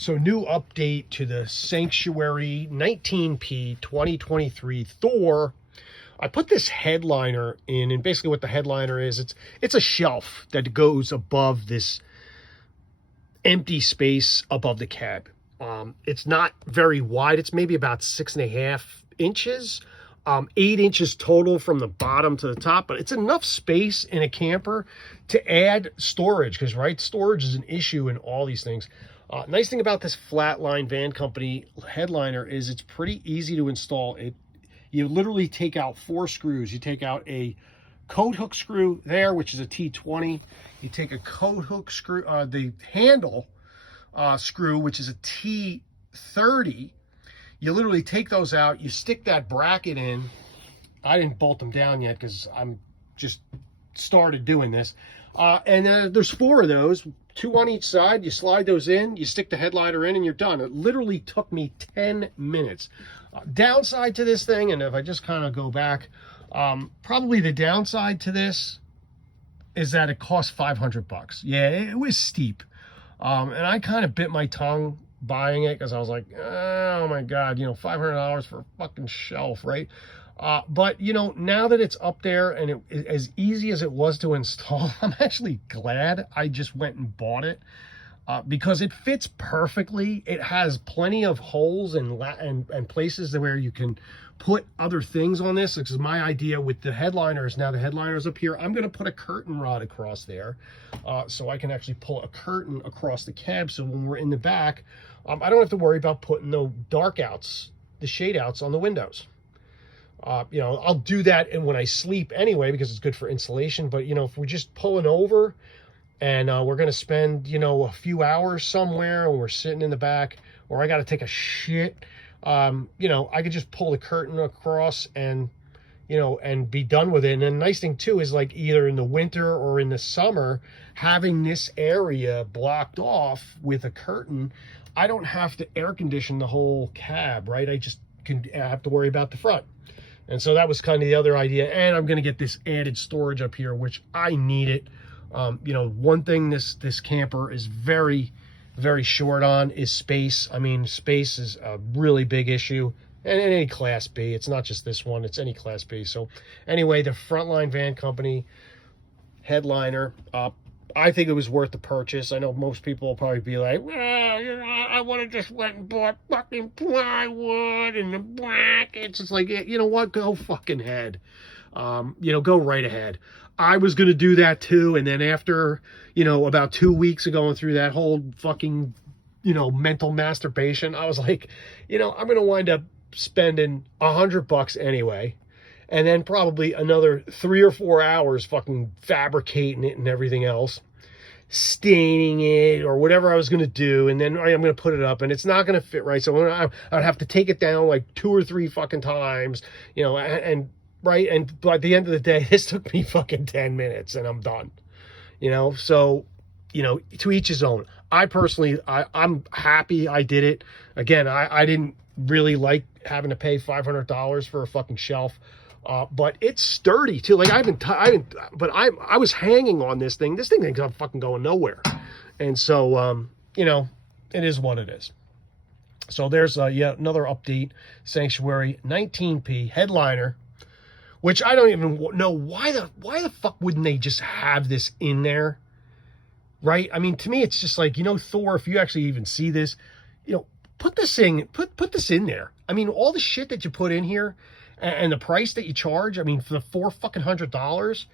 So new update to the Sanctuary 19P 2023 Thor. I put this headliner in, and basically what the headliner is, it's a shelf that goes above this empty space above the cab. It's not very wide. It's maybe about 6.5 inches, 8 inches total from the bottom to the top, but it's enough space in a camper to add storage, because storage is an issue in all these things. Nice thing about this Flatline van company headliner is it's pretty easy to install. You literally take out 4 screws. You take out a coat hook screw there, which is a T20. You take a coat hook screw, the handle screw, which is a T30. You literally take those out. You stick that bracket in. I didn't bolt them down yet because I'm just started doing this. And there's 4 of those, 2 on each side. You slide those in, you stick the headliner in, and you're done. It literally took me 10 minutes. Downside to this thing, and if I just kind of go back, probably the downside to this is that it cost $500. Yeah, it was steep. And I kind of bit my tongue buying it because I was like, oh my God, $500 for a fucking shelf, right? But now that it's up there and as easy as it was to install, I'm actually glad I just went and bought it because it fits perfectly. It has plenty of holes and places where you can put other things on this. Because my idea with the headliner is, now the headliner's up here, I'm going to put a curtain rod across there so I can actually pull a curtain across the cab. So when we're in the back, I don't have to worry about putting the dark outs, the shade outs on the windows. I'll do that when I sleep anyway, because it's good for insulation. But, if we're just pulling over and we're going to spend, a few hours somewhere and we're sitting in the back, or I got to take a shit, I could just pull the curtain across and, and be done with it. And the nice thing too is, like, either in the winter or in the summer, having this area blocked off with a curtain, I don't have to air condition the whole cab, right? I have to worry about the front. And so that was kind of the other idea. And I'm going to get this added storage up here, which I need it. One thing this camper is very, very short on is space. I mean, space is a really big issue. And in any Class B, it's not just this one, it's any Class B. So anyway, the Flatline Van Company headliner, I think it was worth the purchase. I know most people will probably be like, well, I would have just went and bought fucking plywood and the brackets. It's like, you know what? Go fucking ahead. Go right ahead. I was going to do that too. And then after, about 2 weeks of going through that whole fucking, mental masturbation, I was like, I'm going to wind up spending $100 anyway. And then probably another 3 or 4 hours fucking fabricating it and everything else, staining it or whatever I was going to do. And then I'm going to put it up and it's not going to fit right. So I'd have to take it down like 2 or 3 fucking times, and by the end of the day, this took me fucking 10 minutes and I'm done, so, to each his own. I personally, I'm happy I did it. Again, I didn't really like having to pay $500 for a fucking shelf. But it's sturdy too. Like I was hanging on this thing. This thing ain't fucking going nowhere. And so, it is what it is. So there's yet another update. Sanctuary 19P headliner, which I don't even know why the fuck wouldn't they just have this in there, right? I mean, to me, it's just like, Thor. If you actually even see this, put this in there. I mean, all the shit that you put in here. And the price that you charge, I mean, for the $400,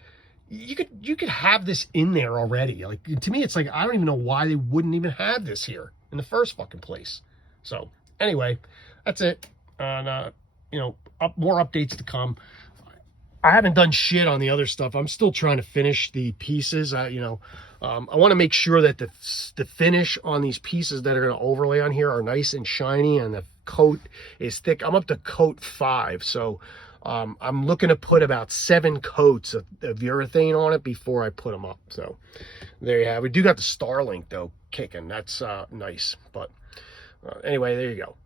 you could have this in there already. Like, to me, it's like, I don't even know why they wouldn't even have this here in the first fucking place. So anyway, that's it. And more updates to come. I haven't done shit on the other stuff. I'm still trying to finish the pieces. I want to make sure that the finish on these pieces that are going to overlay on here are nice and shiny, and the coat is thick. I'm up to coat 5, so I'm looking to put about 7 coats of urethane on it before I put them up. So there you have it. We do got the Starlink though kicking. That's nice. But anyway, there you go.